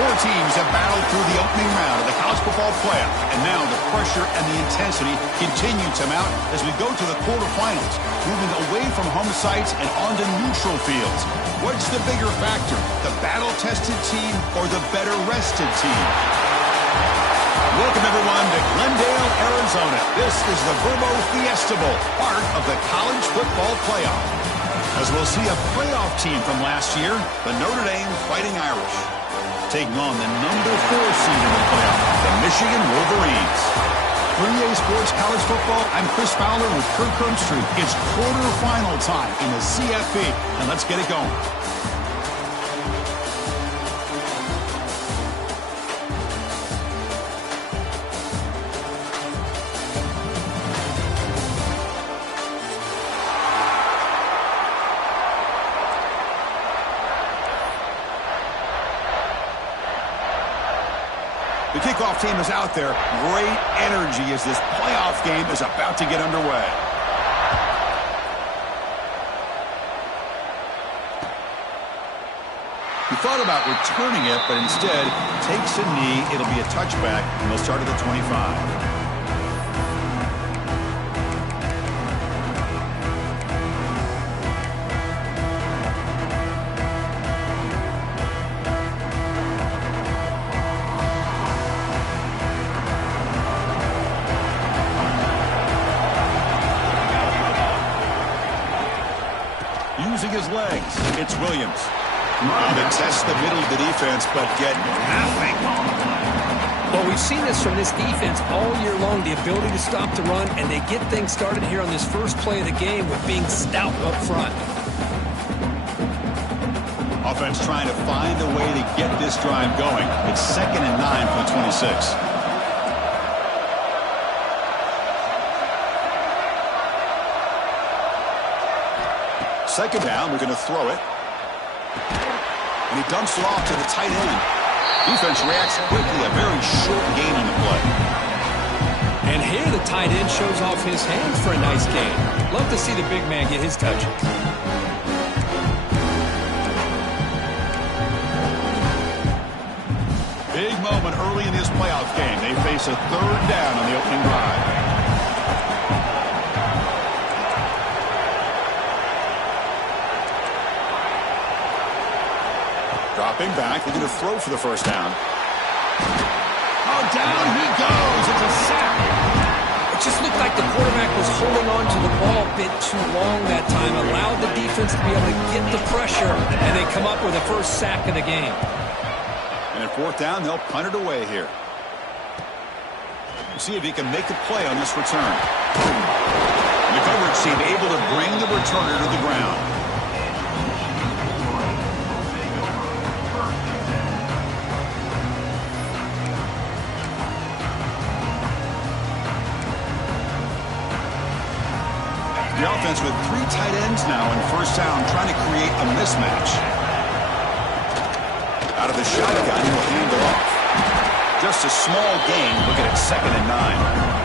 Four teams have battled through the opening round of the college football playoff, and now the pressure and the intensity continue to mount as we go to the quarterfinals, moving away from home sites and onto neutral fields. What's the bigger factor, the battle-tested team or the better-rested team? Welcome, everyone, to Glendale, Arizona. This is the Verbo Fiesta Bowl, part of the college football playoff. As we'll see a playoff team from last year, the Notre Dame Fighting Irish, taking on the number 4 seed in the playoff, the Michigan Wolverines. 3A Sports College Football, I'm Chris Fowler with Kirk Herbstreit. It's quarterfinal time in the CFP, and let's get it going. The kickoff team is out there. Great energy as this playoff game is about to get underway. He thought about returning it, but instead takes a knee. It'll be a touchback, and they'll start at the 25. Using his legs, it's Williams. Now they test the middle of the defense, but get nothing. Well, we've seen this from this defense all year long, the ability to stop the run, and they get things started here on this first play of the game with being stout up front. Offense trying to find a way to get this drive going. It's 2nd and 9 for the 26. Second down, we're going to throw it. And he dumps it off to the tight end. Defense reacts quickly, a very short gain on the play. And here the tight end shows off his hands for a nice gain. Love to see the big man get his touch. Big moment early in this playoff game. They face a third down on the opening drive. Dropping back, they're going to throw for the first down. Oh, down he goes. It's a sack. It just looked like the quarterback was holding on to the ball a bit too long that time, allowed the defense to be able to get the pressure, and they come up with the first sack of the game. And at fourth down, they'll punt it away here. See if he can make a play on this return. And the coverage team able to bring the returner to the ground. The offense with 3 tight ends now in first down, trying to create a mismatch. Out of the shotgun, he'll hand it off. Just a small gain, looking at 2nd and 9.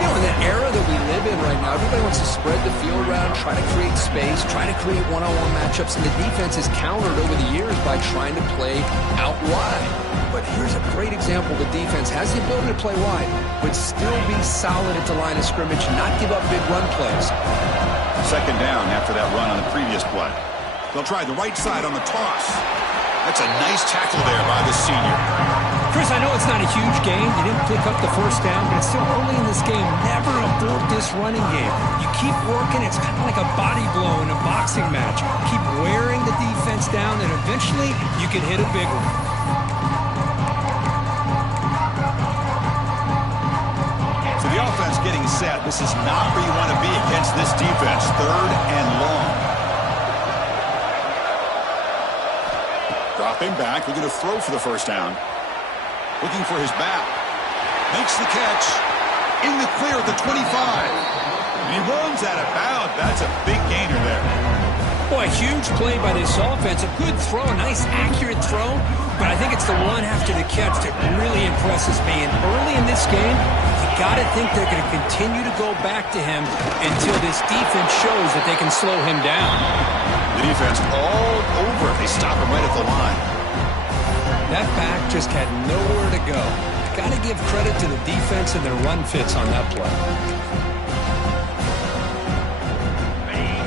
You know, in the era that we live in right now, everybody wants to spread the field around, try to create space, try to create one-on-one matchups, and the defense is countered over the years by trying to play out wide. But here's a great example. The defense has the ability to play wide, but still be solid at the line of scrimmage, not give up big run plays. Second down after that run on the previous play. They'll try the right side on the toss. That's a nice tackle there by the senior. Chris, I know it's not a huge gain. You didn't pick up the first down, but it's still early in this game. Never abort this running game. You keep working. It's kind of like a body blow in a boxing match. Keep wearing the defense down, and eventually you can hit a big one. So the offense getting set. This is not where you want to be against this defense. 3rd and long. Dropping back. They're going to throw for the first down. Looking for his back. Makes the catch. In the clear at the 25. And he runs out of bounds. That's a big gainer there. Boy, a huge play by this offense. A good throw, a nice accurate throw. But I think it's the run after the catch that really impresses me. And early in this game, you got to think they're going to continue to go back to him until this defense shows that they can slow him down. The defense all over. They stop him right at the line. That back just had nowhere to go. Got to give credit to the defense and their run fits on that play.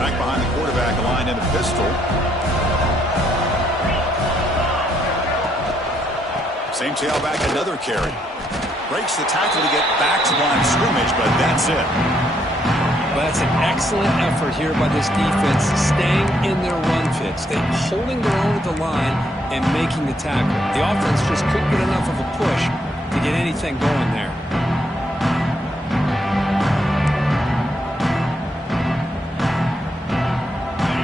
Back behind the quarterback, aligned in a pistol. Same tailback, another carry. Breaks the tackle to get back to line of scrimmage, but that's it. Well, that's an excellent effort here by this defense, staying in their run fits. They're holding their own at the line and making the tackle. The offense just couldn't get enough of a push to get anything going there.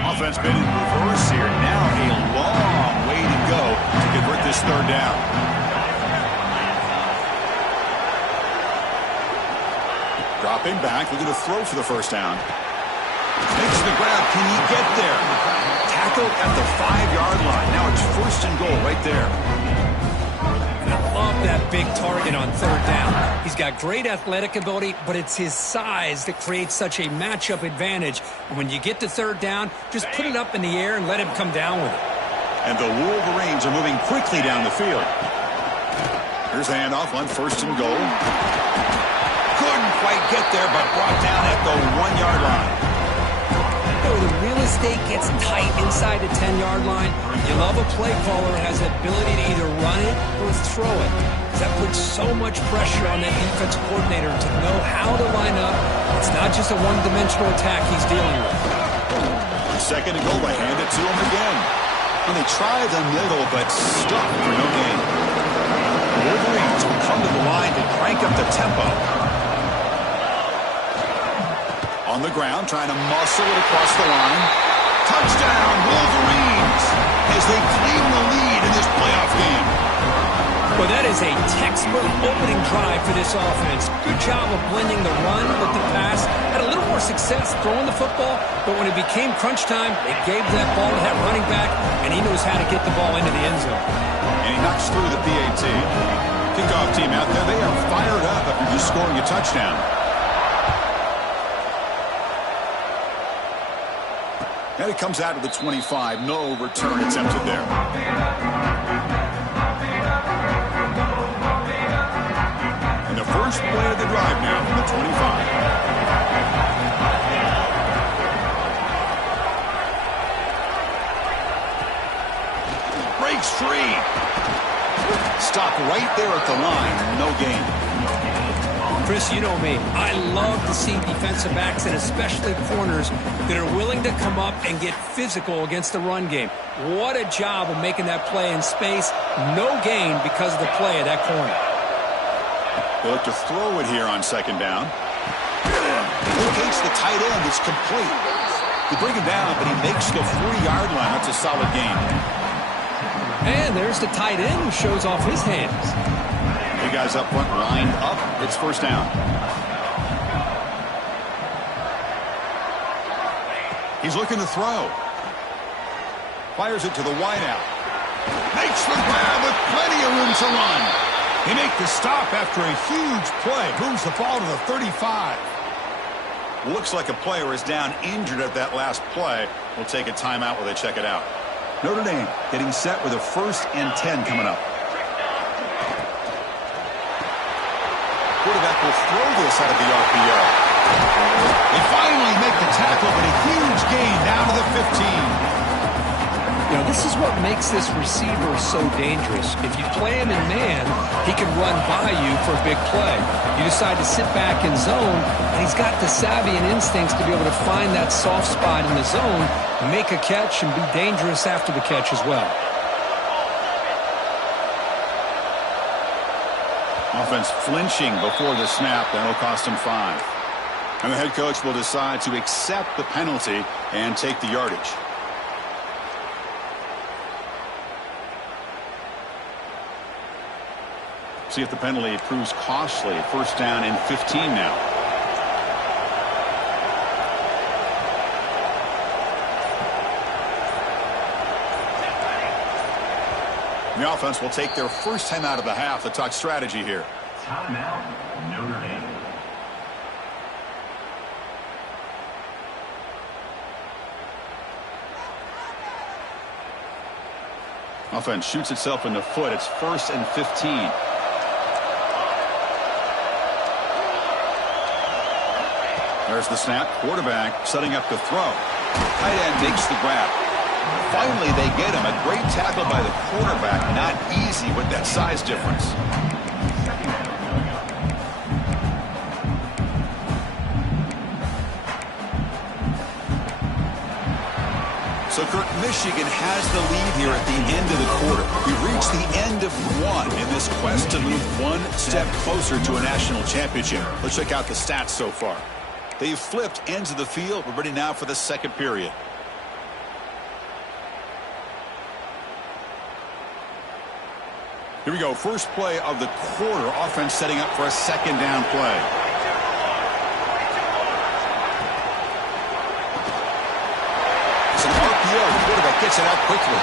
Offense been in reverse here. Now a long way to go to convert this third down. Dropping back, looking to throw for the first down. Makes the grab. Can he get there? Tackled at the 5-yard line. Now it's first and goal right there. And I love that big target on third down. He's got great athletic ability, but it's his size that creates such a matchup advantage. And when you get to third down, just put it up in the air and let him come down with it. And the Wolverines are moving quickly down the field. Here's the handoff on first and goal. Couldn't quite get there, but brought down at the 1-yard line. The real estate gets tight inside the 10-yard line. You love a play caller who has the ability to either run it or throw it. That puts so much pressure on that defensive coordinator to know how to line up. It's not just a one-dimensional attack he's dealing with. Second and goal, they hand it to him again. And they try the middle, but stuck for no gain. The Wolverines will come to the line to crank up the tempo. On the ground, trying to muscle it across the line. Touchdown, Wolverines, as they claim the lead in this playoff game. Well, that is a textbook opening drive for this offense. Good job of blending the run with the pass. Had a little more success throwing the football, but when it became crunch time, they gave that ball to that running back, and he knows how to get the ball into the end zone. And he knocks through the PAT. Kickoff team out there, they are fired up after just scoring a touchdown. And it comes out to the 25. No return attempted there. And the first play of the drive now from the 25. Breaks free. Stopped right there at the line. No gain. Chris, you know me. I love to see defensive backs and especially corners that are willing to come up and get physical against the run game. What a job of making that play in space. No gain because of the play of that corner. They look to throw it here on second down. Locates the tight end. It's complete. They bring him down, but he makes the 3-yard line. That's a solid gain. And there's the tight end who shows off his hands. Two guys up front, lined up. It's first down. He's looking to throw. Fires it to the wideout. Makes the grab with plenty of room to run. They make the stop after a huge play. Moves the ball to the 35. Looks like a player is down injured at that last play. We'll take a timeout while they check it out. Notre Dame getting set with a 1st and 10 coming up. Quarterback will throw this out of the RPO. They finally make the tackle, but a huge gain down to the 15. You know, this is what makes this receiver so dangerous. If you play him in man, he can run by you for a big play. You decide to sit back in zone, and he's got the savvy and instincts to be able to find that soft spot in the zone, make a catch, and be dangerous after the catch as well. Offense flinching before the snap. That'll cost him 5. And the head coach will decide to accept the penalty and take the yardage. See if the penalty proves costly. 1st down and 15 now. The offense will take their first time out of the half to talk strategy here. Timeout, Notre Dame. Offense shoots itself in the foot. It's 1st and 15. There's the snap. Quarterback setting up to throw. Tight end makes the grab. Finally, they get him. A great tackle by the quarterback. Not easy with that size difference. So, Kurt, Michigan has the lead here at the end of the quarter. We've reached the end of one in this quest to move one step closer to a national championship. Let's check out the stats so far. They've flipped ends of the field. We're ready now for the second period. Here we go. First play of the quarter. Offense setting up for a second down play. It's an RPO. The quarterback gets it out quickly.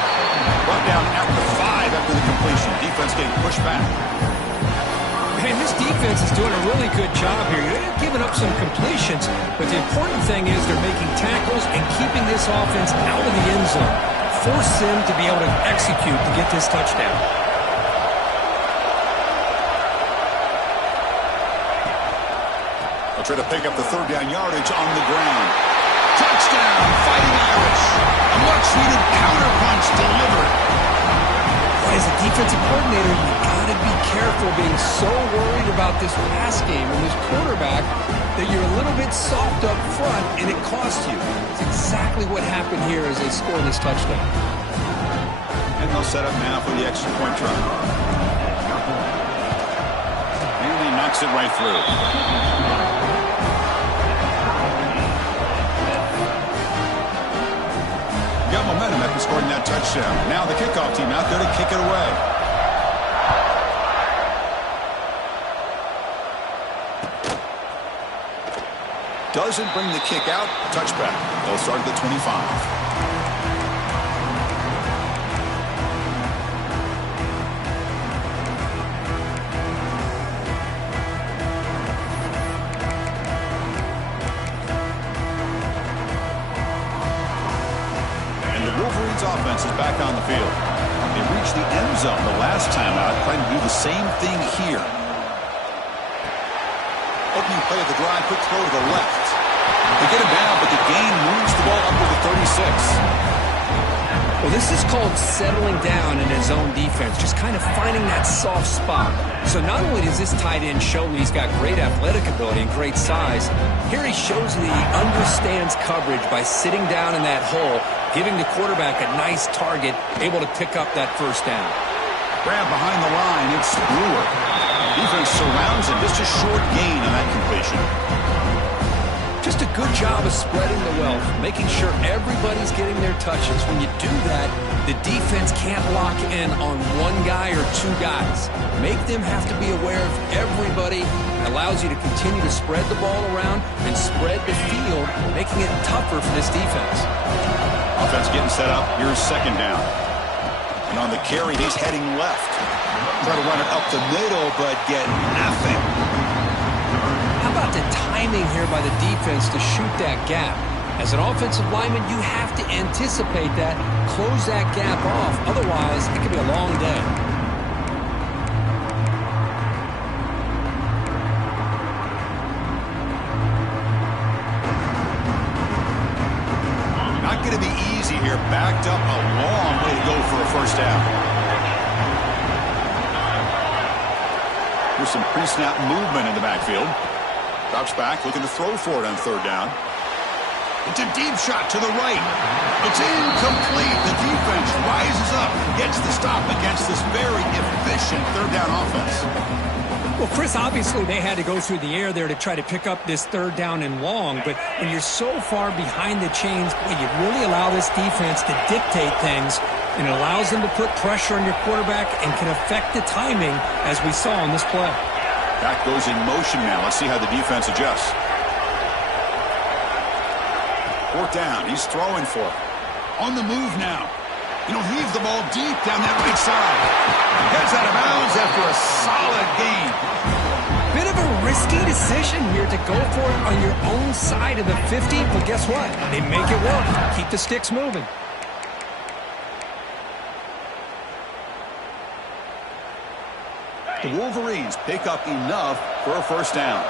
Brought down at the 5 after the completion. Defense getting pushed back. And this defense is doing a really good job here. They're giving up some completions, but the important thing is they're making tackles and keeping this offense out of the end zone. Force them to be able to execute to get this touchdown. They'll try to pick up the third down yardage on the ground. Touchdown, Fighting Irish. A much-needed counterpunch delivered. As a defensive coordinator, you've got to be careful being so worried about this pass game and this quarterback that you're a little bit soft up front and it costs you. It's exactly what happened here as they score this touchdown. And they'll set up now for the extra point try. And he knocks it right through. Got momentum after scoring that touchdown. Now the kickoff team out there to kick it away. Doesn't bring the kick out. Touchback. They'll start at the 25. Offense is back on the field. They reached the end zone the last time out, trying to do the same thing here. Opening play of the drive, quick throw to the left. They get him down, but the gain moves the ball up to the 36. Well, this is called settling down in his own defense, just kind of finding that soft spot. So not only does this tight end show he's got great athletic ability and great size, here he shows that he understands coverage by sitting down in that hole, giving the quarterback a nice target, able to pick up that first down. Grab behind the line, it's Brewer. Defense surrounds him, just a short gain on that completion. Just a good job of spreading the wealth, making sure everybody's getting their touches. When you do that, the defense can't lock in on one guy or two guys. Make them have to be aware of everybody. It allows you to continue to spread the ball around and spread the field, making it tougher for this defense. Offense getting set up. Here's second down. And on the carry, he's heading left. Try to run it up the middle, but get nothing. How about the timing here by the defense to shoot that gap? As an offensive lineman, you have to anticipate that, close that gap off. Otherwise, it could be a long day. Not going to be easy here. Backed up a long way to go for a first down. There's some pre-snap movement in the backfield. Drops back, looking to throw for it on third down. It's a deep shot to the right. It's incomplete. The defense rises up, gets the stop against this very efficient third down offense. Well, Chris, obviously they had to go through the air there to try to pick up this third down and long, but when you're so far behind the chains, boy, you really allow this defense to dictate things, and it allows them to put pressure on your quarterback and can affect the timing, as we saw on this play. Back goes in motion now. Let's see how the defense adjusts. Fourth down. He's throwing for it. On the move now. He'll heave the ball deep down that right side. Gets out of bounds after a solid gain. Bit of a risky decision here to go for it on your own side of the 50, but guess what? They make it work. Keep the sticks moving. The Wolverines pick up enough for a first down.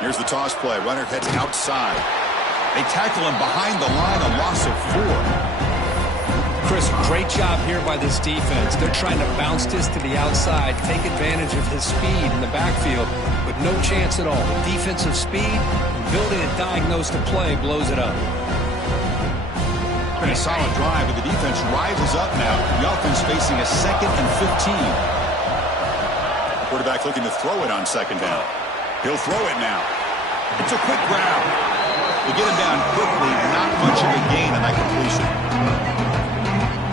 Here's the toss play. Runner heads outside. They tackle him behind the line, a loss of 4. Chris, great job here by this defense. They're trying to bounce this to the outside, take advantage of his speed in the backfield, but no chance at all. The defensive speed and building a diagnosed play blows it up. Been a solid drive, but the defense rises up now. The offense facing a 2nd and 15. Quarterback looking to throw it on 2nd down. He'll throw it now. It's a quick grab. They get him down quickly. Not much of a gain on that completion.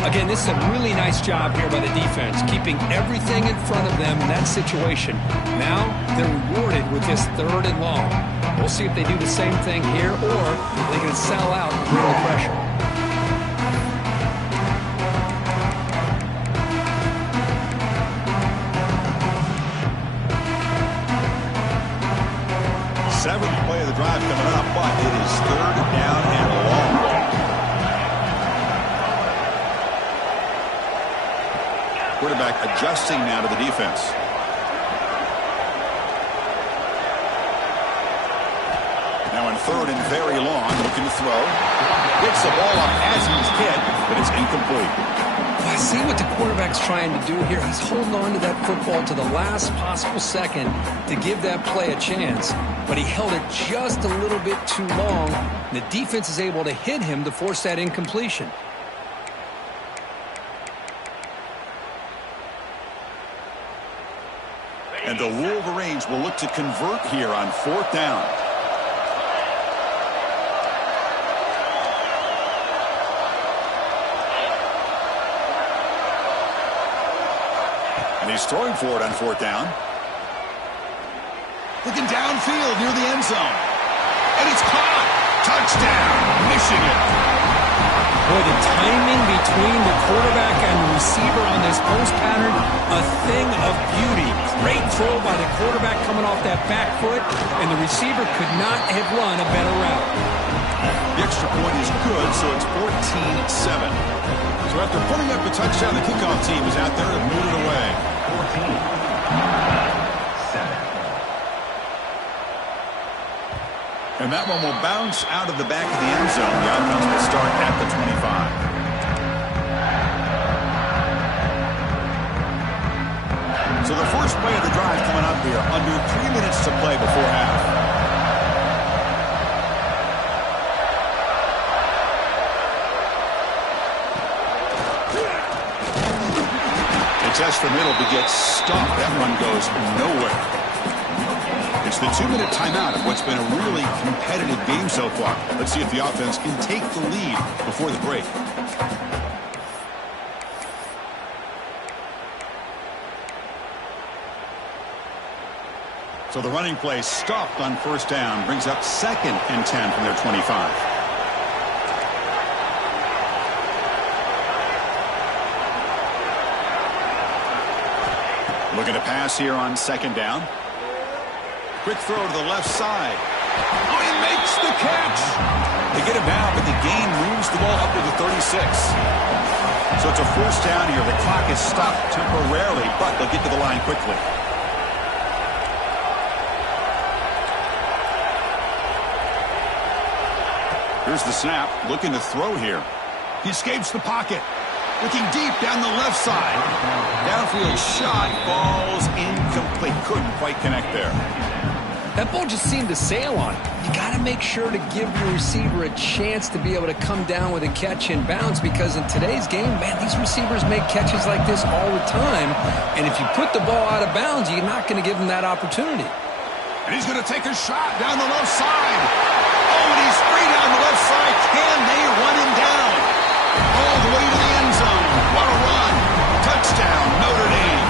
Again, this is a really nice job here by the defense, keeping everything in front of them in that situation. Now they're rewarded with this 3rd and long. We'll see if they do the same thing here, or if they can sell out and bring the pressure. Seventh play of the drive coming up, but it is 3rd down and long. Quarterback adjusting now to the defense. Now in 3rd and very long, looking to throw. Gets the ball up as he's hit, but it's incomplete. I see what the quarterback's trying to do here. He's holding on to that football to the last possible second to give that play a chance, but he held it just a little bit too long. And the defense is able to hit him to force that incompletion. And the Wolverines will look to convert here on 4th down. And he's throwing for it on 4th down. Looking downfield near the end zone. And it's caught. Touchdown, Michigan. Boy, the timing between the quarterback and the receiver on this post pattern, a thing of beauty. Great throw by the quarterback coming off that back foot, and the receiver could not have run a better route. The extra point is good, so it's 14-7. So after putting up a touchdown, the kickoff team is out there to move it away. 14-7. And that one will bounce out of the back of the end zone. The offense will start at the 25. So the first play of the drive coming up here. Under 3 minutes to play before half. Test the middle but gets stopped. That one goes nowhere. It's the 2-minute timeout of what's been a really competitive game so far. Let's see if the offense can take the lead before the break. So the running play stopped on 1st down, brings up 2nd and 10 from their 25. Looking to pass here on 2nd down. Quick throw to the left side. Oh, he makes the catch. They get him down, but the gain moves the ball up to the 36. So it's a 1st down here. The clock is stopped temporarily, but they'll get to the line quickly. Here's the snap. Looking to throw here. He escapes the pocket. Looking deep down the left side. Downfield shot falls incomplete. Couldn't quite connect there. That ball just seemed to sail on it. You got to make sure to give your receiver a chance to be able to come down with a catch in bounds, because in today's game, man, these receivers make catches like this all the time. And if you put the ball out of bounds, you're not going to give them that opportunity. And he's going to take a shot down the left side. Oh, and he's free down the left side. Can they run him down? All the way to the end zone. What a run. Touchdown, Notre Dame.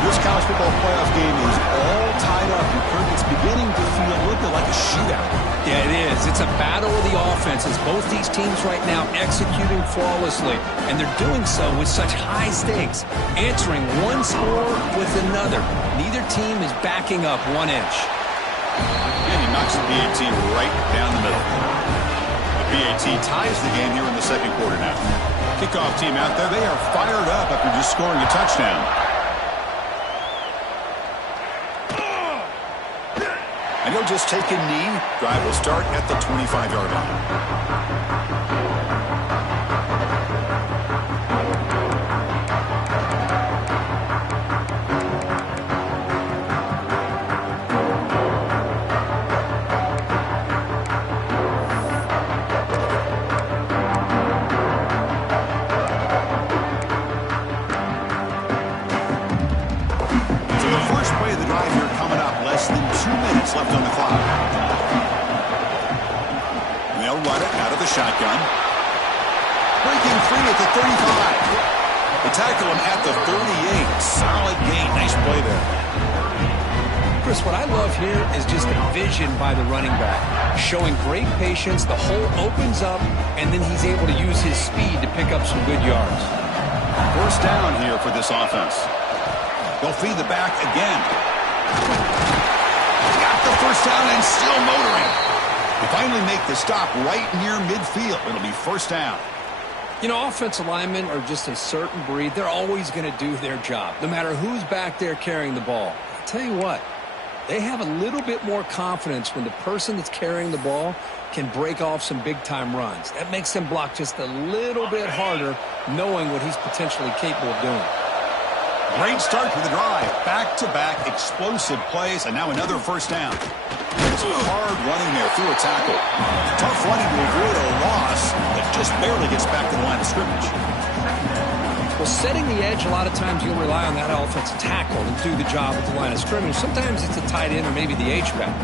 This college football playoff game is all tied up. It's beginning to feel a little bit like a shootout. Yeah, it is. It's a battle of the offenses. Both these teams right now executing flawlessly, and they're doing so with such high stakes, answering one score with another. Neither team is backing up 1 inch. And he knocks the PAT right down the middle. The PAT ties the game here in the 2nd quarter now. Kickoff team out there, they are fired up after just scoring a touchdown. And he'll just take a knee. Drive will start at the 25-yard line. Left on the clock. And they'll run it out of the shotgun. Breaking free at the 35. They tackle him at the 38. Solid gain. Nice play there. Chris, what I love here is just the vision by the running back. Showing great patience. The hole opens up, and then he's able to use his speed to pick up some good yards. First down here for this offense. They'll feed the back again. First down and still motoring. They finally make the stop right near midfield. It'll be first down. You know, offensive linemen are just a certain breed. They're always going to do their job, no matter who's back there carrying the ball. I'll tell you what, they have a little bit more confidence when the person that's carrying the ball can break off some big-time runs. That makes them block just a little bit harder, knowing what he's potentially capable of doing. Great start to the drive. Back-to-back explosive plays, and now another first down. It's hard running there through a tackle. Tough running to avoid a loss that just barely gets back to the line of scrimmage. Well, setting the edge, a lot of times you'll rely on that offensive tackle to do the job at the line of scrimmage. Sometimes it's a tight end or maybe the H-back.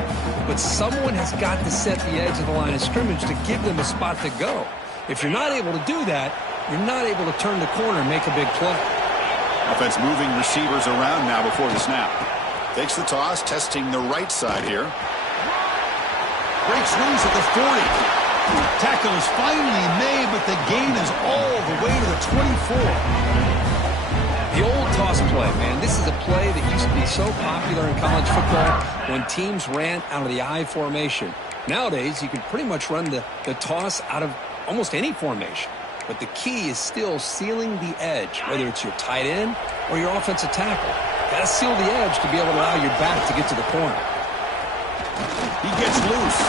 But someone has got to set the edge of the line of scrimmage to give them a spot to go. If you're not able to do that, you're not able to turn the corner and make a big play. Offense moving receivers around now before the snap. Takes the toss, testing the right side here. Breaks loose at the 40. Tackle is finally made, but the gain is all the way to the 24. The old toss play, man. This is a play that used to be so popular in college football when teams ran out of the I formation. Nowadays, you can pretty much run the toss out of almost any formation. But the key is still sealing the edge, whether it's your tight end or your offensive tackle. Got to seal the edge to be able to allow your back to get to the corner. He gets loose.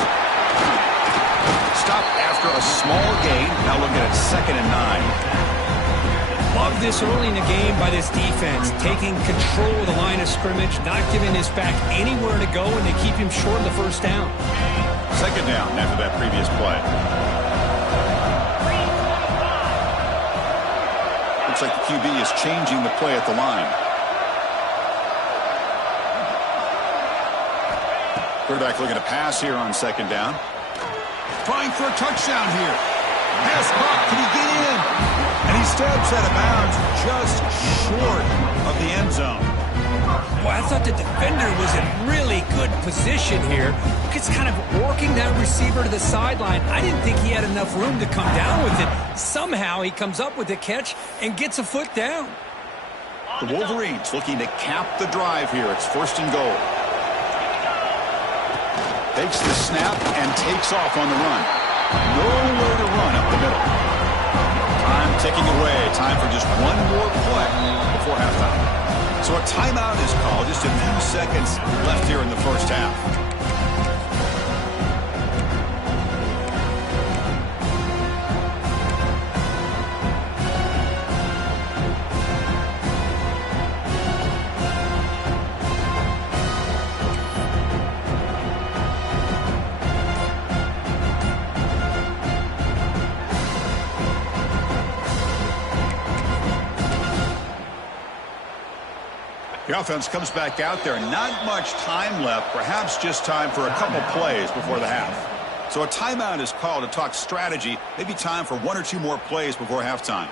Stop after a small gain. Now looking at 2nd and 9. Love this early in the game by this defense, taking control of the line of scrimmage, not giving his back anywhere to go, and they keep him short of the first down. 2nd down after that previous play. Looks like the QB is changing the play at the line. Quarterback looking to pass here on 2nd down. Trying for a touchdown here. Pass caught. Can he get in? And he steps out of bounds just short of the end zone. Well, I thought the defender was in really good position here. It's kind of working that receiver to the sideline. I didn't think he had enough room to come down with it. Somehow he comes up with the catch and gets a foot down. The Wolverines looking to cap the drive here. It's 1st and goal. Takes the snap and takes off on the run. Nowhere to run up the middle. Time ticking away. Time for just one more play before halftime. So a timeout is called. Just a few seconds left here in the first half. The offense comes back out there. Not much time left. Perhaps just time for a couple plays before the half. So a timeout is called to talk strategy. Maybe time for 1 or 2 more plays before halftime.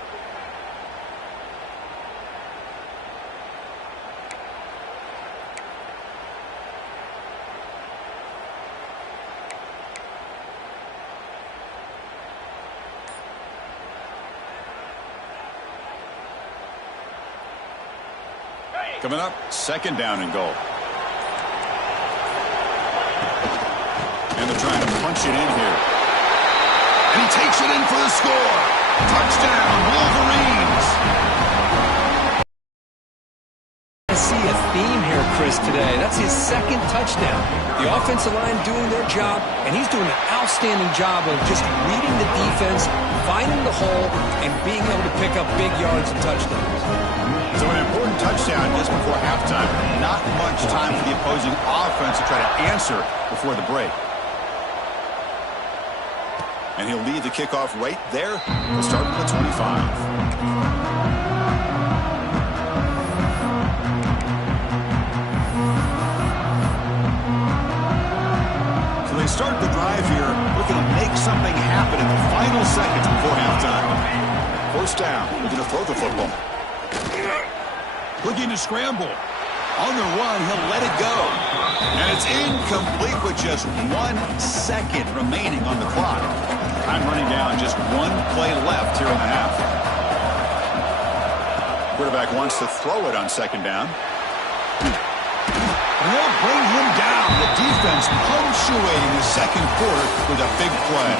Coming up, 2nd down and goal. And they're trying to punch it in here. And he takes it in for the score. Touchdown, today. That's his second touchdown. The offensive line doing their job, and he's doing an outstanding job of just reading the defense, finding the hole, and being able to pick up big yards and touchdowns. So an important touchdown just before halftime. Not much time for the opposing offense to try to answer before the break. And he'll lead the kickoff right there to start at the 25. They start the drive here, looking to make something happen in the final seconds before halftime. First down, looking to throw the football. Looking to scramble. On the run, he'll let it go. And it's incomplete with just 1 second remaining on the clock. Time running down, just one play left here in the half. Quarterback wants to throw it on second down. And they'll bring him down. The defense punctuating the second quarter with a big play.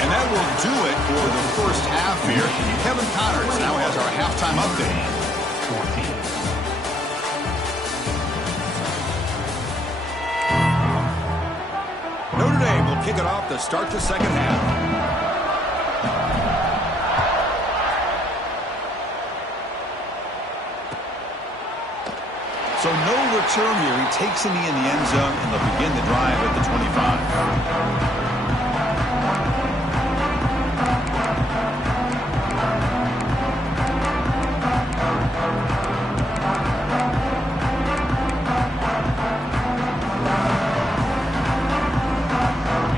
And that will do it for the first half here. Kevin Connors now has our halftime update. Notre Dame will kick it off to start the second half. So no return here. He takes in the end zone, and they'll begin the drive at the 25.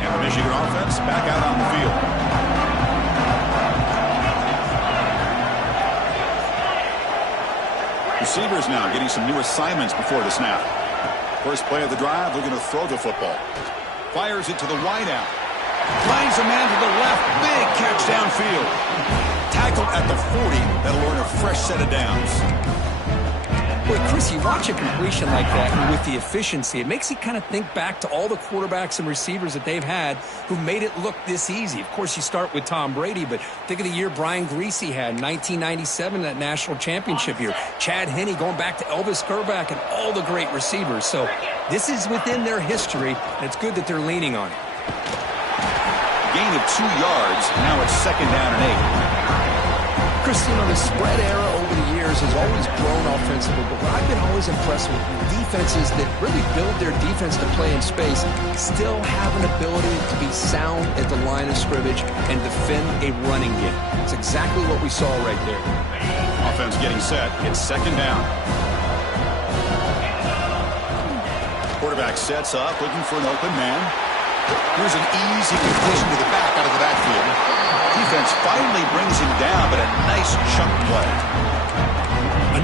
And the Michigan offense back out on the field. Receivers now getting some new assignments before the snap. First play of the drive, looking to throw the football. Fires it to the wideout. Finds a man to the left. Big catch downfield. Tackled at the 40. That'll earn a fresh set of downs. Boy, Chris, you watch a completion like that, and with the efficiency, it makes you kind of think back to all the quarterbacks and receivers that they've had who made it look this easy. Of course, you start with Tom Brady, but think of the year Brian Greasy had in 1997, that national championship year. Chad Henne going back to Elvis Grbac and all the great receivers. So this is within their history, and it's good that they're leaning on it. Gain of 2 yards. Now it's second down and 8. Chris, you know, the spread era over the years has always grown offensively, but what I've been always impressed with defenses that really build their defense to play in space still have an ability to be sound at the line of scrimmage and defend a running game. It's exactly what we saw right there. Offense getting set. It's second down. Quarterback sets up, looking for an open man. Here's an easy completion to the back out of the backfield. Defense finally brings him down, but a nice chunk play.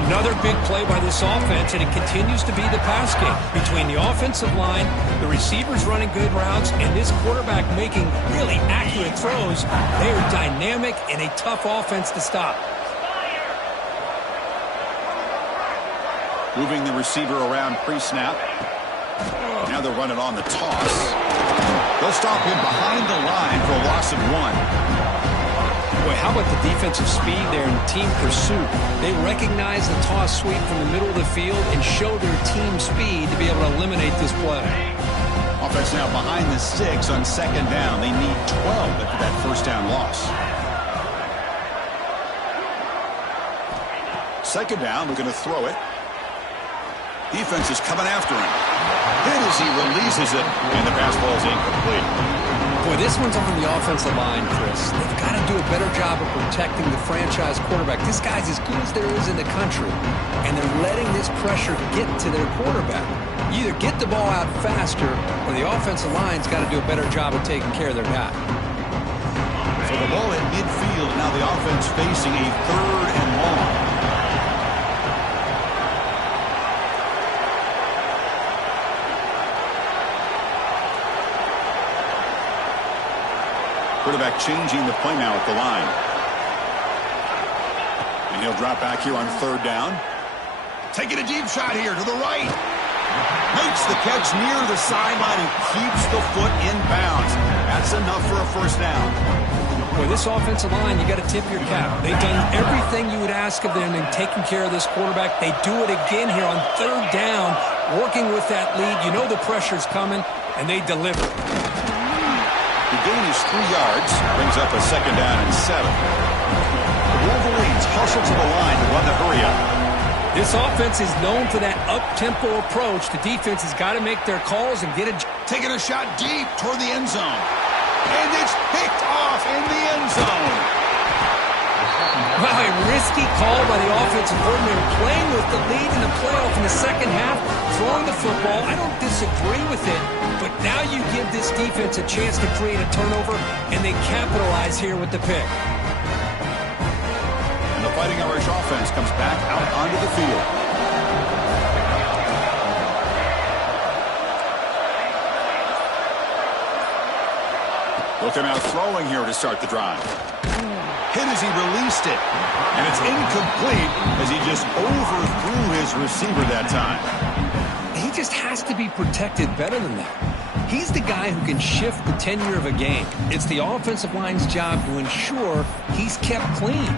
Another big play by this offense, and it continues to be the pass game between the offensive line, the receivers running good routes, and this quarterback making really accurate throws. They are dynamic and a tough offense to stop. Moving the receiver around pre-snap. Now they're running on the toss. They'll stop him behind the line for a loss of 1. Boy, how about the defensive speed there in team pursuit? They recognize the toss sweep from the middle of the field and show their team speed to be able to eliminate this play. Offense now behind the 6 on second down. They need 12 after that first down loss. Second down, we're going to throw it. Defense is coming after him. Hit as he releases it, and the pass ball is incomplete. Boy, this one's on the offensive line, Chris. They've got to do a better job of protecting the franchise quarterback. This guy's as good as there is in the country, and they're letting this pressure get to their quarterback. You either get the ball out faster, or the offensive line's got to do a better job of taking care of their guy. So the ball at midfield, now the offense facing a 3rd and long. Quarterback changing the play now at the line. And he'll drop back here on 3rd down. Taking a deep shot here to the right. Makes the catch near the sideline and keeps the foot in bounds. That's enough for a first down. Boy, this offensive line, you got to tip your cap. They've done everything you would ask of them in taking care of this quarterback. They do it again here on third down, working with that lead. You know the pressure's coming, and they deliver. The gain is 3 yards, brings up a second down and 7. The Wolverines hustle to the line to run the hurry-up. This offense is known for that up-tempo approach. The defense has got to make their calls and get it. Taking a shot deep toward the end zone. And it's picked off in the end zone. Wow, a risky call by the offensive coordinator, playing with the lead in the playoff in the second half, throwing the football. I don't disagree with it, but now you give this defense a chance to create a turnover, and they capitalize here with the pick. The Fighting Irish offense comes back out onto the field. Looking out throwing here to start the drive. Hit as he released it. And it's incomplete as he just overthrew his receiver that time. He just has to be protected better than that. He's the guy who can shift the tenure of a game. It's the offensive line's job to ensure he's kept clean.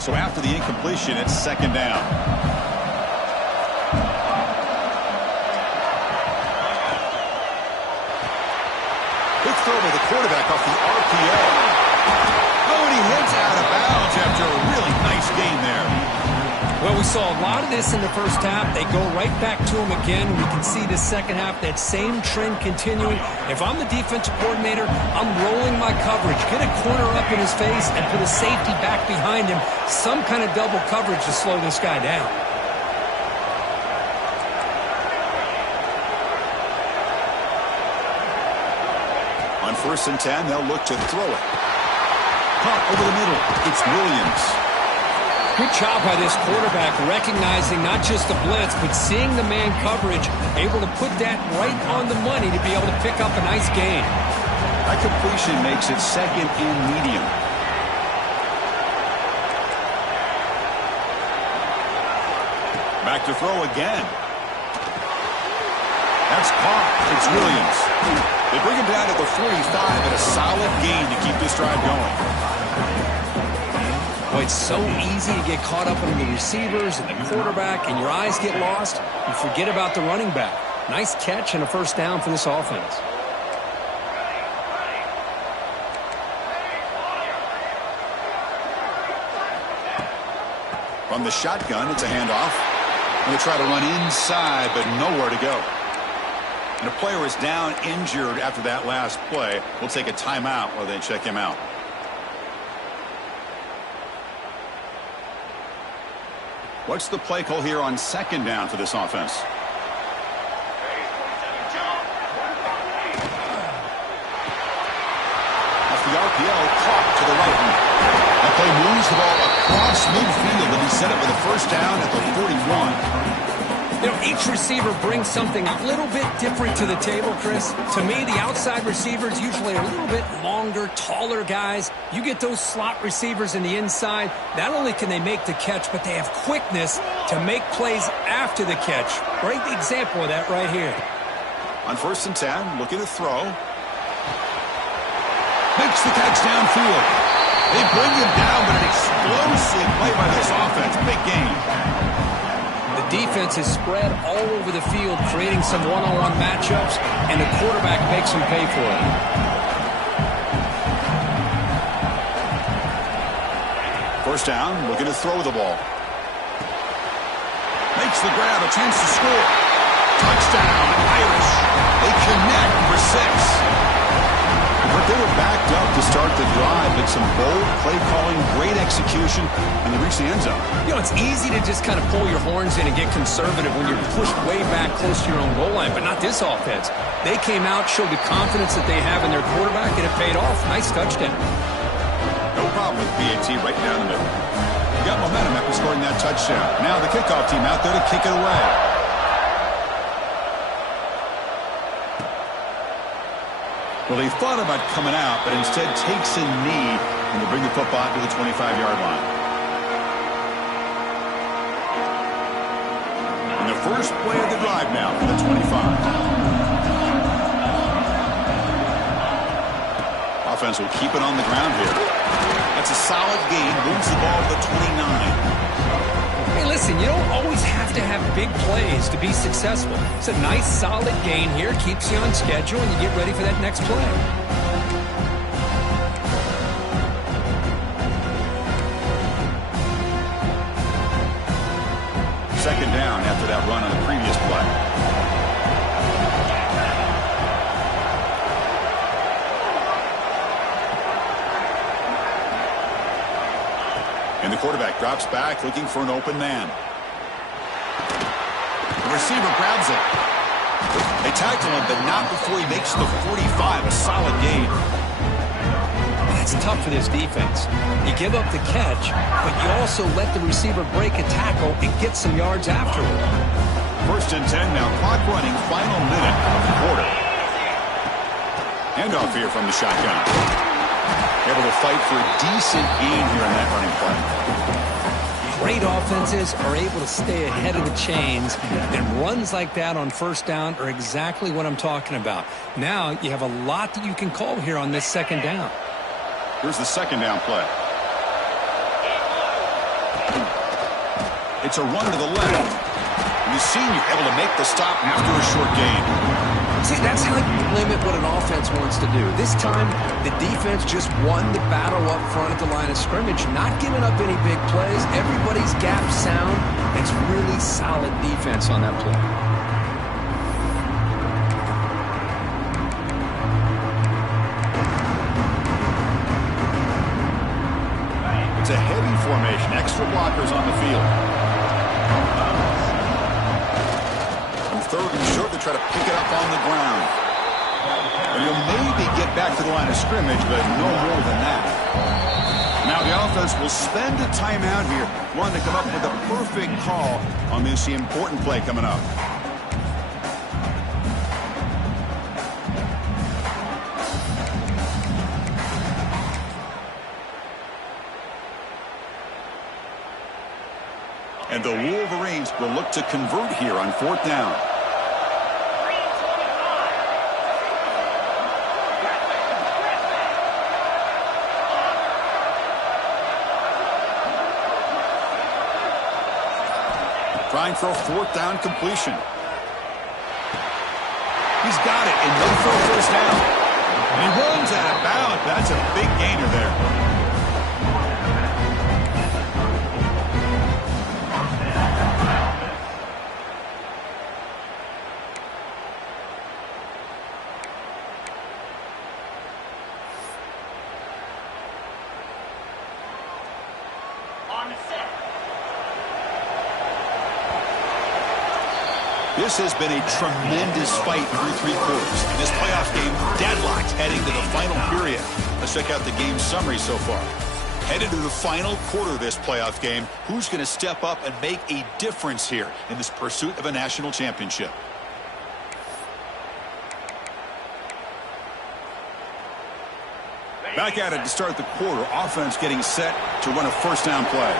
So after the incompletion, it's second down. Quick throw by the quarterback off the RPO. Oh, and he heads out of bounds after a really nice gain there. Well, we saw a lot of this in the first half. They go right back to him again. We can see the second half, that same trend continuing. If I'm the defensive coordinator, I'm rolling my coverage. Get a corner up in his face and put a safety back behind him. Some kind of double coverage to slow this guy down. On 1st and 10, they'll look to throw it. Caught over the middle. It's Williams. Good job by this quarterback, recognizing not just the blitz, but seeing the man coverage, able to put that right on the money to be able to pick up a nice gain. That completion makes it second and medium. Back to throw again. That's caught. It's Williams. They bring him down to the 45 and a solid gain to keep this drive going. Boy, it's so easy to get caught up in the receivers and the quarterback, and your eyes get lost. You forget about the running back. Nice catch and a first down for this offense. From the shotgun, it's a handoff. Going to try to run inside, but nowhere to go. And the player is down injured after that last play. We'll take a timeout while they check him out. What's the play call here on second down for this offense? Off the RPO, caught to the right. That play moves the ball across midfield, and he set it with a first down at the 41. You know, each receiver brings something a little bit different to the table, Chris. To me, the outside receivers usually are a little bit longer, taller guys. You get those slot receivers in the inside, not only can they make the catch, but they have quickness to make plays after the catch. Great example of that right here. On 1st and 10, looking to throw. Makes the catch downfield. They bring him down, but an explosive play by this offense. Big game. The defense is spread all over the field, creating some one-on-one matchups, and the quarterback makes them pay for it. First down, looking to throw the ball. Makes the grab, a chance to score. Touchdown, Irish. They connect for 6. But they were backed up to start the drive, but some bold play calling, great execution, and they reach the end zone. You know, it's easy to just kind of pull your horns in and get conservative when you're pushed way back close to your own goal line, but not this offense. They came out, showed the confidence that they have in their quarterback, and it paid off. Nice touchdown. No problem with BAT right down the middle. They got momentum after scoring that touchdown. Now the kickoff team out there to kick it away. Well, he thought about coming out, but instead takes a knee and will bring the football to the 25-yard line. And the first play of the drive now for the 25. offense will keep it on the ground here. That's a solid gain. Moves the ball to the 29. Hey, listen, you don't always have to have big plays to be successful. It's a nice, solid gain here. Keeps you on schedule, and you get ready for that next play. Second down after that run on the previous play. And the quarterback drops back looking for an open man. The receiver grabs it. They tackle him, but not before he makes the 45. A solid gain. It's tough for this defense. You give up the catch, but you also let the receiver break a tackle and get some yards afterward. 1st and 10 now. Clock running. Final minute of the quarter. Handoff here from the shotgun. Able to fight for a decent gain here in that running play. Great offenses are able to stay ahead of the chains, and runs like that on 1st down are exactly what I'm talking about. Now you have a lot that you can call here on this 2nd down. Here's the 2nd down play. It's a run to the left. You've seen you're able to make the stop after a short gain. See, that's how you limit what an offense wants to do. This time, the defense just won the battle up front at the line of scrimmage, not giving up any big plays. Everybody's gap sound. It's really solid defense on that play. It's a heavy formation. Extra blockers on the field. On 3rd and short, they try to pick it up on the ground. And he'll maybe get back to the line of scrimmage, but no more than that. Now the offense will spend a timeout here, wanting to come up with a perfect call on this important play coming up. And the Wolverines will look to convert here on 4th down. Trying for a 4th down completion. He's got it, and no for a 1st down. And he runs out of bounds. That's a big gainer there. This has been a tremendous fight through 3 quarters. And this playoff game deadlocked heading to the final period. Let's check out the game summary so far. Headed to the final quarter of this playoff game, who's going to step up and make a difference here in this pursuit of a national championship? Back at it to start the quarter. Offense getting set to run a 1st down play.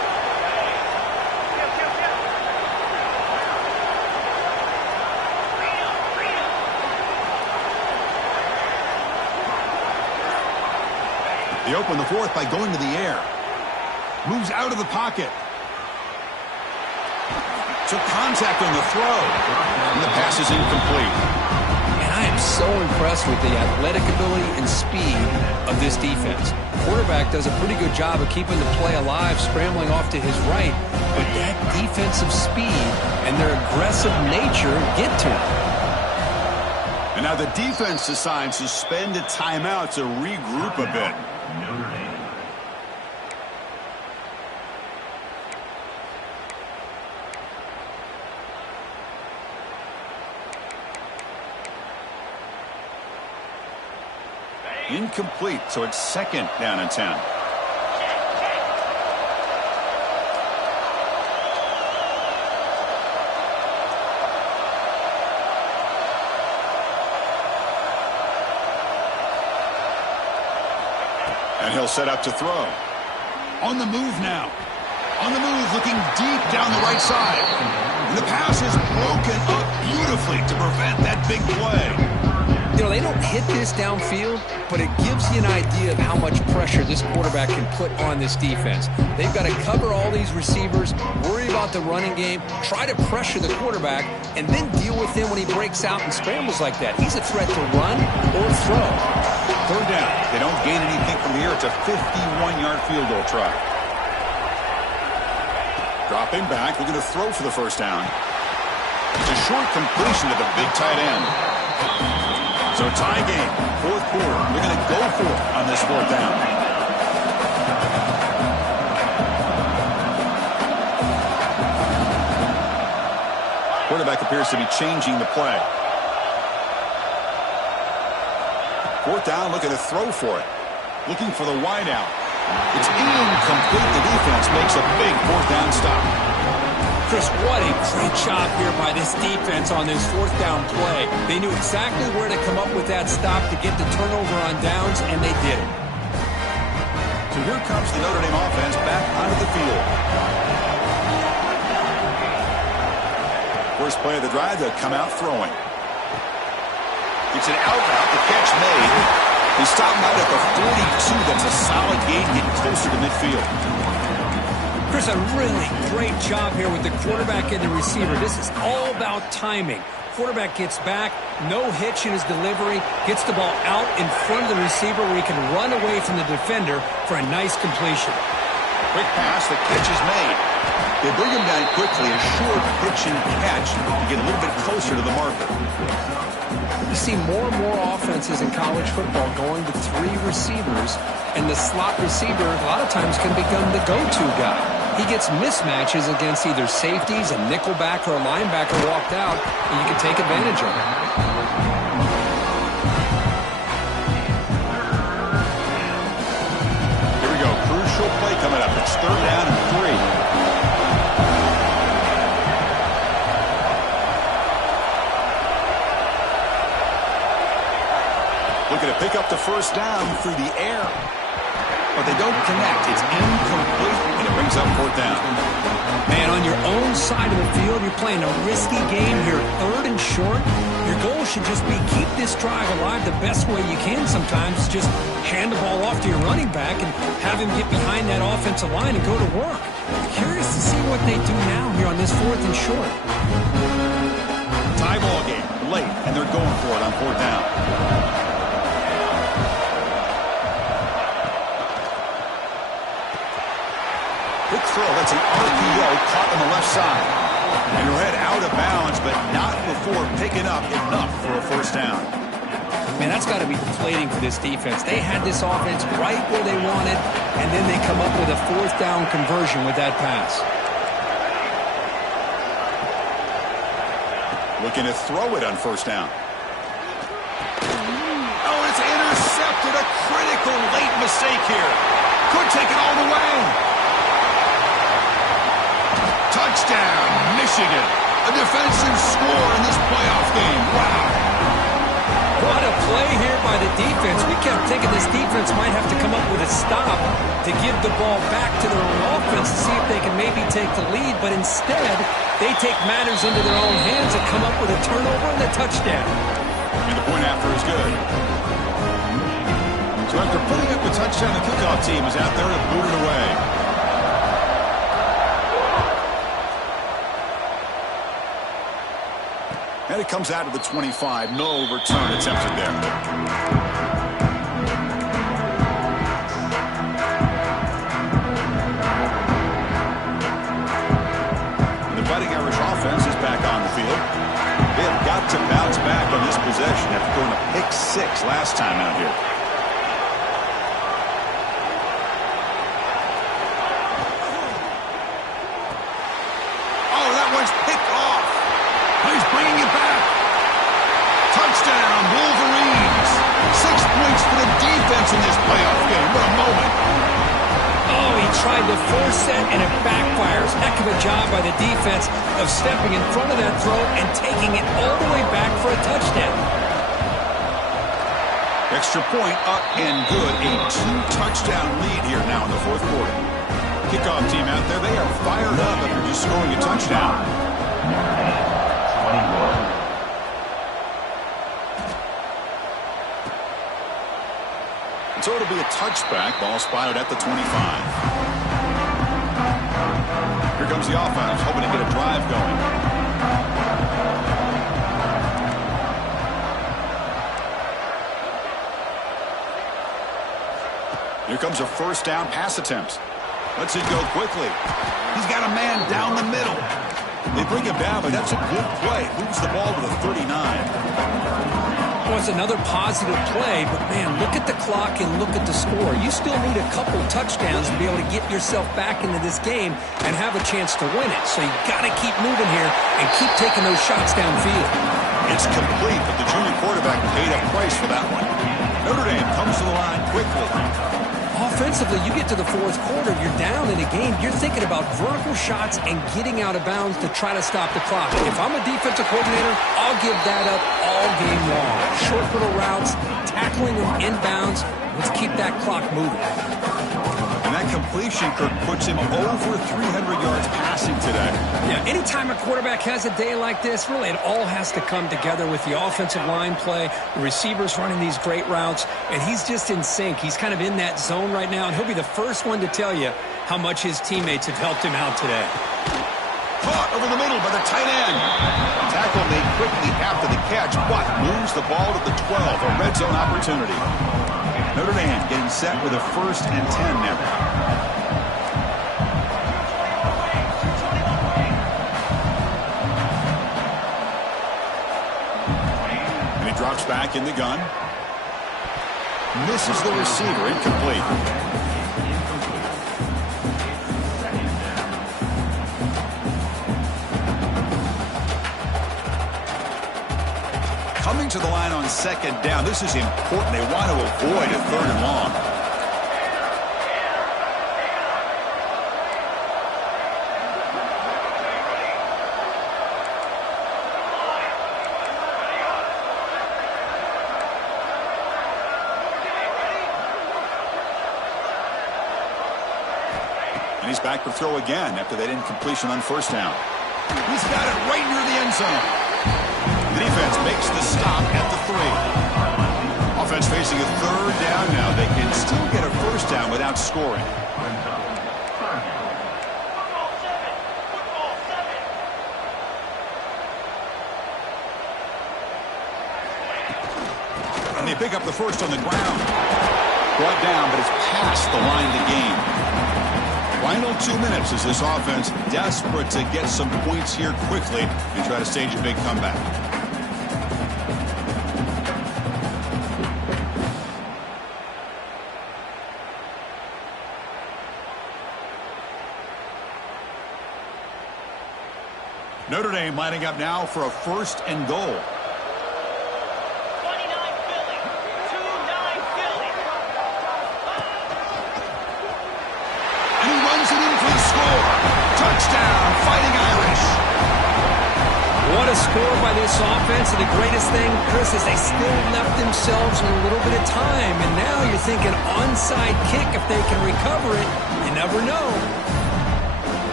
They open the 4th by going to the air. Moves out of the pocket. Took contact on the throw. And the pass is incomplete. And I am so impressed with the athletic ability and speed of this defense. Quarterback does a pretty good job of keeping the play alive, scrambling off to his right. But that defensive speed and their aggressive nature get to him. And now the defense decides to spend a timeout to regroup a bit. Notre Dame. Incomplete, so it's 2nd down and 10. And he'll set up to throw. On the move now. On the move, looking deep down the right side. And the pass is broken up beautifully to prevent that big play. You know, they don't hit this downfield, but it gives you an idea of how much pressure this quarterback can put on this defense. They've got to cover all these receivers, worry about the running game, try to pressure the quarterback, and then deal with him when he breaks out and scrambles like that. He's a threat to run or throw. Third down. They don't gain anything from here. It's a 51-yard field goal try. Dropping back, looking to throw for the first down. It's a short completion to the big tight end. So tie game, fourth quarter. They're going to go for it on this fourth down. Quarterback appears to be changing the play. Fourth down, looking to throw for it. Looking for the wide out. It's incomplete. The defense makes a big fourth down stop. Chris, what a great job here by this defense on this fourth down play. They knew exactly where to come up with that stop to get the turnover on downs, and they did it. So here comes the Notre Dame offense back onto the field. First play of the drive, they'll come out throwing. It's an out route, the catch made. He stopped out at the 42. That's a solid gain, getting closer to midfield. Chris, a really great job here with the quarterback and the receiver. This is all about timing. Quarterback gets back, no hitch in his delivery, gets the ball out in front of the receiver where he can run away from the defender for a nice completion. Quick pass, the catch is made. They bring him down quickly, a short pitch and catch to get a little bit closer to the marker. You see more and more offenses in college football going to three receivers, and the slot receiver a lot of times can become the go-to guy. He gets mismatches against either safeties, a nickelback, or a linebacker walked out, and you can take advantage of it. Here we go. Crucial play coming up. It's third down and 3. Looking to pick up the first down through the air. But they don't connect. It's incomplete, and it brings up fourth down. Man, on your own side of the field, you're playing a risky game here, third and short. Your goal should just be keep this drive alive the best way you can sometimes. Just hand the ball off to your running back and have him get behind that offensive line and go to work. Curious to see what they do now here on this fourth and short. Tie ball game, late, and they're going for it on fourth down. Quick throw, that's an RPO caught on the left side. And he'll head out of bounds, but not before picking up enough for a first down. Man, that's got to be deflating for this defense. They had this offense right where they wanted, and then they come up with a fourth down conversion with that pass. Looking to throw it on first down. Oh, it's intercepted. A critical late mistake here. Could take it all the way. Touchdown, Michigan. A defensive score in this playoff game. Wow. What a play here by the defense. We kept thinking this defense might have to come up with a stop to give the ball back to their own offense to see if they can maybe take the lead. But instead, they take matters into their own hands and come up with a turnover and a touchdown. And the point after is good. So after putting up the touchdown, the kickoff team is out there to boot it away. And it comes out of the 25. No return attempted there. And the Fighting Irish offense is back on the field. They have got to bounce back on this possession after going to pick 6 last time out here. Oh, that one's picked off. He's bringing it back. Touchdown, Wolverines. 6 points for the defense in this playoff game. What a moment. Oh, he tried to force that, and it backfires. Heck of a job by the defense of stepping in front of that throw and taking it all the way back for a touchdown. Extra point up and good. A 2-touchdown lead here now in the fourth quarter. Kickoff team out there, they are fired up after just scoring a touchdown. 21. So it'll be a touchback. Ball spotted at the 25. Here comes the offense, hoping to get a drive going. Here comes a first down pass attempt. Lets it go quickly. He's got a man down the middle. They bring him down, but that's a good play. Moves the ball to the 39. Well, it's another positive play, but man, look at the clock and look at the score. You still need a couple touchdowns to be able to get yourself back into this game and have a chance to win it. So you got to keep moving here and keep taking those shots downfield. It's complete, but the junior quarterback paid a price for that one. Notre Dame comes to the line quickly. Offensively, you get to the fourth quarter, you're down in a game, you're thinking about vertical shots and getting out of bounds to try to stop the clock. If I'm a defensive coordinator, I'll give that up all game long. Short little routes, tackling them inbounds. Let's keep that clock moving. And that completion, Kirk, puts him over 300 yards passing today. Yeah, anytime a quarterback has a day like this, really it all has to come together with the offensive line play, the receivers running these great routes, and he's just in sync. He's kind of in that zone right now, and he'll be the first one to tell you how much his teammates have helped him out today. Caught over the middle by the tight end. Tackle made quickly after the catch, but moves the ball to the 12, a red zone opportunity. Notre Dame getting set with a 1st and 10 now. And he drops back in the gun. Misses the receiver, incomplete. Coming to the line on 2nd down. This is important. They want to avoid a 3rd and long. And he's back for throw again after that incompletion on 1st down. He's got it right near the end zone. The defense makes the stop at the 3. Offense facing a 3rd down now. They can still get a 1st down without scoring. And they pick up the 1st on the ground. Brought down, but it's past the line to gain. Final 2 minutes as this offense desperate to get some points here quickly and try to stage a big comeback. Notre Dame lining up now for a 1st and goal. 29 Philly. 2-9 Philly. And he runs it in for the score. Touchdown, Fighting Irish. What a score by this offense, and the greatest thing, Chris, is they still left themselves a little bit of time, and now you're thinking onside kick if they can recover it. You never know.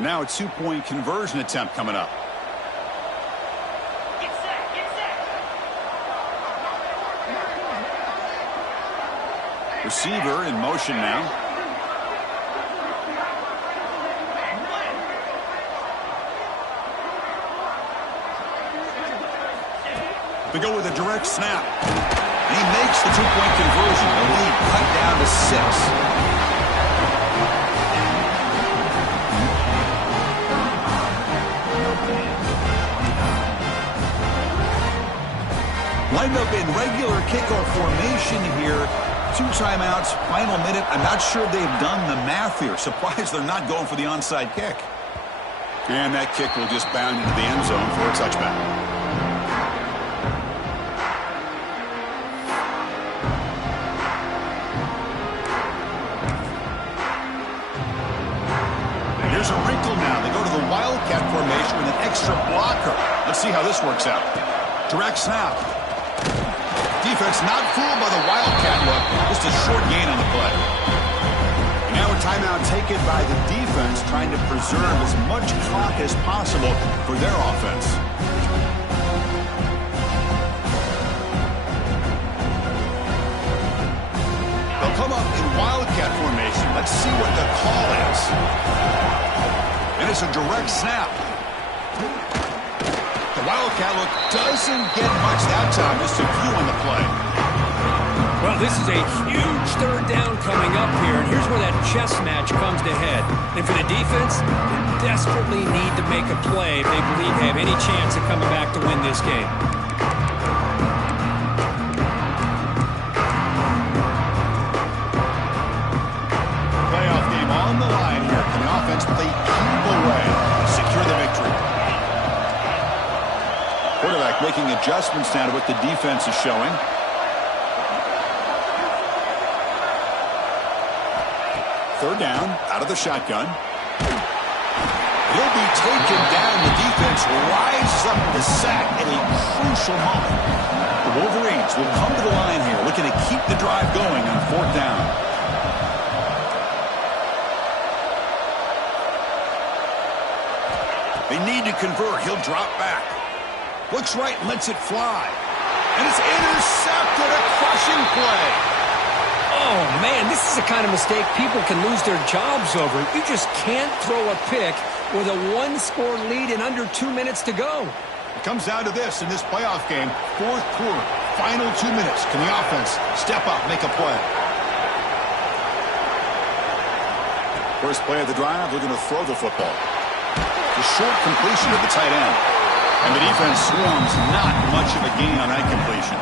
Now a 2-point conversion attempt coming up. Get set. Get set. Receiver in motion now. They go with a direct snap. And he makes the 2-point conversion. The lead cut down to 6. Lined up in regular kickoff formation here. 2 timeouts, final minute. I'm not sure they've done the math here. Surprised they're not going for the onside kick. And that kick will just bound into the end zone for a touchback. Here's a wrinkle now. They go to the Wildcat formation with an extra blocker. Let's see how this works out. Direct snap. Defense not fooled by the Wildcat look. Just a short gain on the play. Now a timeout taken by the defense, trying to preserve as much clock as possible for their offense. They'll come up in wildcat formation. Let's see what the call is. And it's a direct snap. The wildcat look doesn't get much that time. Just a few on the play. Well, this is a huge third down coming up here, and here's where that chess match comes to head. And for the defense, they desperately need to make a play if they believe they have any chance of coming back to win this game. Playoff game on the line here. Can the offense play keep away to secure the victory? Quarterback making adjustments now to what the defense is showing. Third down, out of the shotgun. He'll be taken down. The defense rises up the sack at a crucial moment. The Wolverines will come to the line here, looking to keep the drive going on fourth down. They need to convert. He'll drop back. Looks right and lets it fly. And it's intercepted. A crushing play. Oh, man, this is the kind of mistake people can lose their jobs over. You just can't throw a pick with a one-score lead in under 2 minutes to go. It comes down to this in this playoff game. Fourth quarter, final 2 minutes. Can the offense step up, make a play? First play of the drive, looking to throw the football. The short completion of the tight end. And the defense swarms not much of a gain on that completion.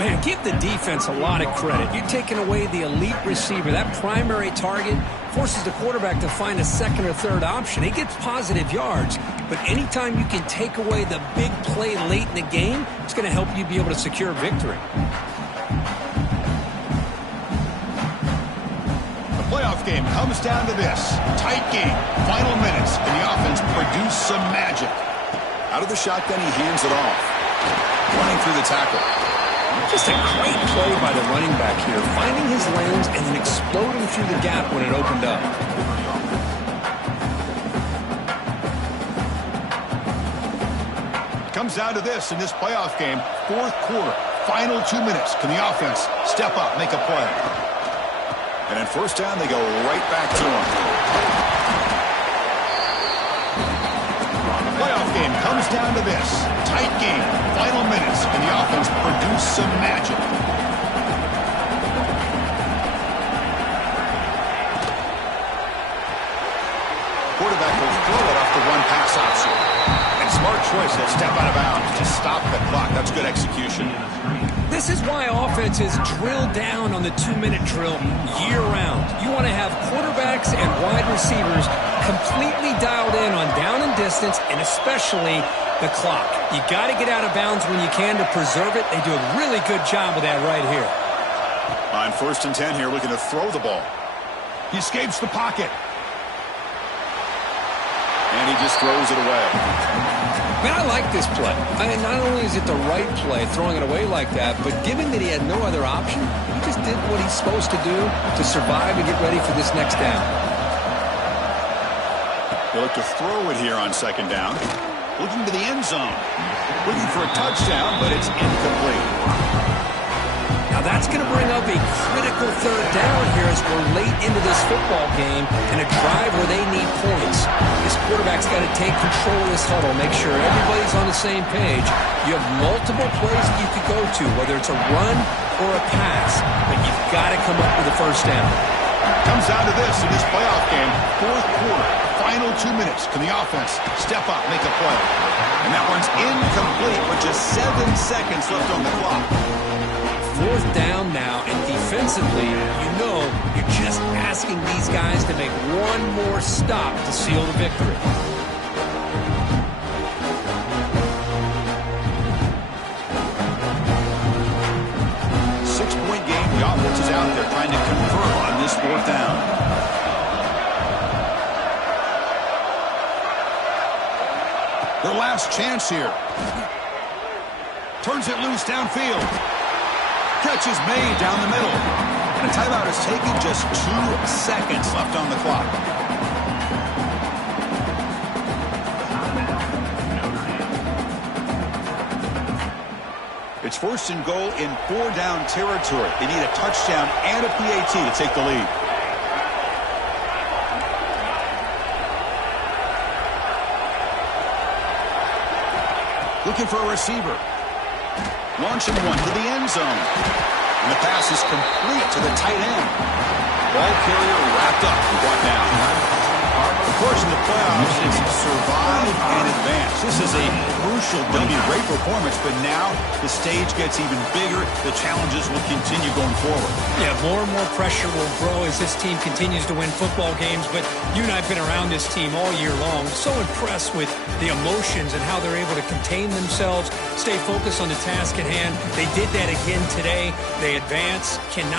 Man, give the defense a lot of credit. You're taking away the elite receiver. That primary target forces the quarterback to find a second or third option. He gets positive yards, but anytime you can take away the big play late in the game, it's going to help you be able to secure victory. The playoff game comes down to this. Tight game, final minutes, and the offense produce some magic. Out of the shotgun, he hands it off. Running through the tackle. Just a great play by the running back here, finding his lanes and then exploding through the gap when it opened up. Comes down to this in this playoff game. Fourth quarter, final 2 minutes. Can the offense step up, make a play? And in first down, they go right back to him. Playoff game comes down to this. Tight game, final minutes, and the offense produce some magic. Quarterback will throw it off the one pass option. And smart choice, he'll step out of bounds to stop the clock. That's good execution. This is why offenses drill down on the 2-minute drill year-round. You want to have quarterbacks and wide receivers completely dialed in on down and distance, and especially the clock. You got to get out of bounds when you can to preserve it. They do a really good job of that right here. On 1st and 10 here, looking to throw the ball. He escapes the pocket. And he just throws it away. Man, I like this play. I mean, not only is it the right play, throwing it away like that, but given that he had no other option, he just did what he's supposed to do to survive and get ready for this next down. They look to throw it here on 2nd down. Looking to the end zone. Looking for a touchdown, but it's incomplete. Now that's going to bring up a critical 3rd down here as we're late into this football game and a drive where they need points. This quarterback's got to take control of this huddle, make sure everybody's on the same page. You have multiple plays that you could go to, whether it's a run or a pass, but you've got to come up with a 1st down. Comes down to this in this playoff game. 4th quarter, final 2 minutes. Can the offense step up, make a play? And that one's incomplete with just 7 seconds left on the clock. 4th down now, and defensively, you know you're just asking these guys to make one more stop to seal the victory. Six-point game. The offense is out there trying to convert on this 4th down. Their last chance here. Turns it loose downfield. Catch is made down the middle. And a timeout is taken, just 2 seconds left on the clock. It's first and goal in 4-down territory. They need a touchdown and a PAT to take the lead. Looking for a receiver. Launching one to the end zone. And the pass is complete to the tight end. Ball carrier wrapped up and brought down. Of course, in the playoffs, it's survive and advance. This is a crucial W. Great performance, but now the stage gets even bigger. The challenges will continue going forward. Yeah, more and more pressure will grow as this team continues to win football games. But you and I have been around this team all year long. So impressed with the emotions and how they're able to contain themselves, stay focused on the task at hand. They did that again today. They advance, cannot